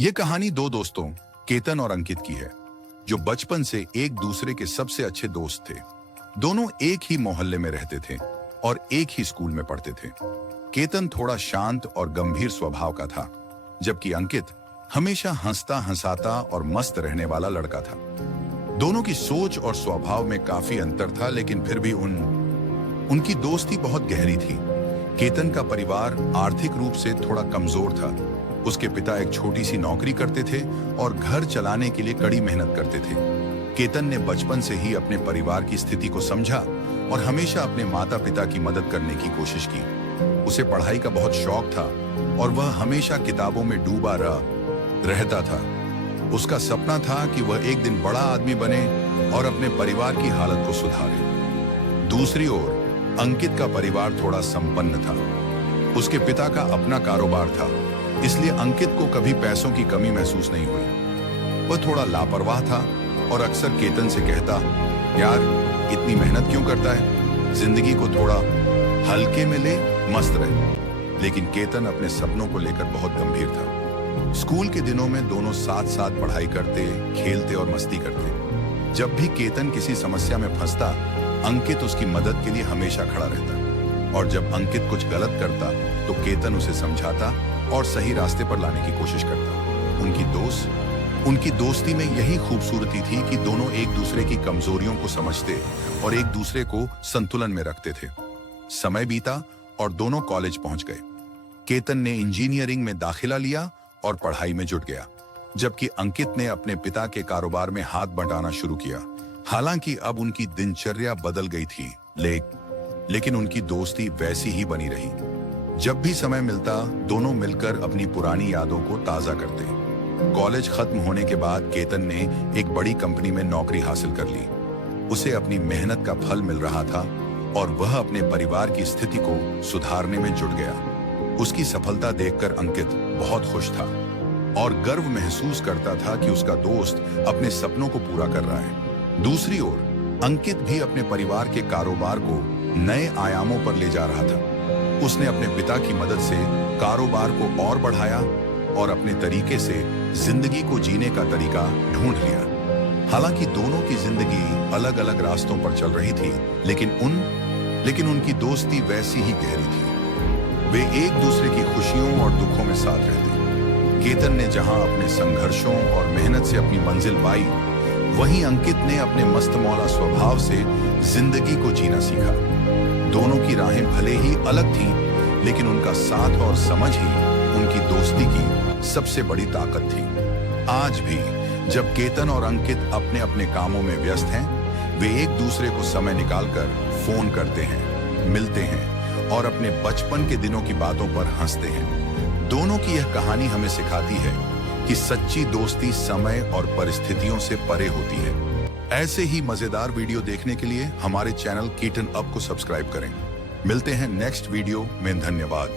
ये कहानी दो दोस्तों केतन और अंकित की है, जो बचपन से एक दूसरे के सबसे अच्छे दोस्त थे। दोनों एक ही मोहल्ले में रहते थे और एक ही स्कूल में पढ़ते थे। केतन थोड़ा शांत और गंभीर स्वभाव का था, जबकि अंकित हमेशा हंसता हंसाता और मस्त रहने वाला लड़का था। दोनों की सोच और स्वभाव में काफी अंतर था, लेकिन फिर भी उनकी दोस्ती बहुत गहरी थी। केतन का परिवार आर्थिक रूप से थोड़ा कमजोर था। उसके पिता एक छोटी सी नौकरी करते थे और घर चलाने के लिए कड़ी मेहनत करते थे। केतन ने बचपन से ही अपने परिवार की स्थिति को समझा और हमेशा अपने माता पिता की मदद करने की कोशिश की। उसे पढ़ाई का बहुत शौक था और वह हमेशा किताबों में डूबा रहता था। उसका सपना था कि वह एक दिन बड़ा आदमी बने और अपने परिवार की हालत को सुधारे। दूसरी ओर अंकित का परिवार थोड़ा संपन्न था। उसके पिता का अपना कारोबार था, इसलिए अंकित को कभी पैसों की कमी महसूस नहीं हुई। वह थोड़ा लापरवाह था और अक्सर केतन से कहता, यार इतनी मेहनत क्यों करता है, जिंदगी को थोड़ा हल्के में ले, मस्त रहे। लेकिन केतन अपने सपनों को लेकर बहुत गंभीर था। स्कूल के दिनों में दोनों साथ साथ पढ़ाई करते, खेलते और मस्ती करते। जब भी केतन किसी समस्या में फंसता, अंकित उसकी मदद के लिए हमेशा खड़ा रहता, और जब अंकित कुछ गलत करता तो केतन उसे समझाता और सही रास्ते पर लाने की कोशिश करता। उनकी दोस्ती में यही खूबसूरती थी कि दोनों एक दूसरे की कमजोरियों को समझते और एक दूसरे को संतुलन में रखते थे। समय बीता और दोनों कॉलेज पहुंच गए। केतन ने इंजीनियरिंग में दाखिला लिया और पढ़ाई में जुट गया, जबकि अंकित ने अपने पिता के कारोबार में हाथ बंटाना शुरू किया। हालांकि अब उनकी दिनचर्या बदल गई थी, लेकिन उनकी दोस्ती वैसी ही बनी रही। जब भी समय मिलता, दोनों मिलकर अपनी पुरानी यादों को ताजा करते। कॉलेज खत्म होने के बाद केतन ने एक बड़ी कंपनी में नौकरी हासिल कर ली। उसे अपनी मेहनत का फल मिल रहा था और वह अपने परिवार की स्थिति को सुधारने में जुट गया। उसकी सफलता देखकर अंकित बहुत खुश था और गर्व महसूस करता था कि उसका दोस्त अपने सपनों को पूरा कर रहा है। दूसरी ओर अंकित भी अपने परिवार के कारोबार को नए आयामों पर ले जा रहा था। उसने अपने पिता की मदद से कारोबार को और बढ़ाया और अपने तरीके से जिंदगी को जीने का तरीका ढूंढ लिया। हालांकि दोनों की जिंदगी अलग अलग रास्तों पर चल रही थी, लेकिन उनकी दोस्ती वैसी ही गहरी थी। वे एक दूसरे की खुशियों और दुखों में साथ रहते। केतन ने जहां अपने संघर्षों और मेहनत से अपनी मंजिल पाई, वहीं अंकित ने अपने मस्तमौला स्वभाव से जिंदगी को जीना सीखा। दोनों की राहें भले ही अलग थीं, लेकिन उनका साथ और समझ ही उनकी दोस्ती की सबसे बड़ी ताकत थी। आज भी जब केतन और अंकित अपने अपने कामों में व्यस्त हैं, वे एक दूसरे को समय निकालकर फोन करते हैं, मिलते हैं और अपने बचपन के दिनों की बातों पर हंसते हैं। दोनों की यह कहानी हमें सिखाती है कि सच्ची दोस्ती समय और परिस्थितियों से परे होती है। ऐसे ही मजेदार वीडियो देखने के लिए हमारे चैनल कीटन अप को सब्सक्राइब करें। मिलते हैं नेक्स्ट वीडियो में। धन्यवाद।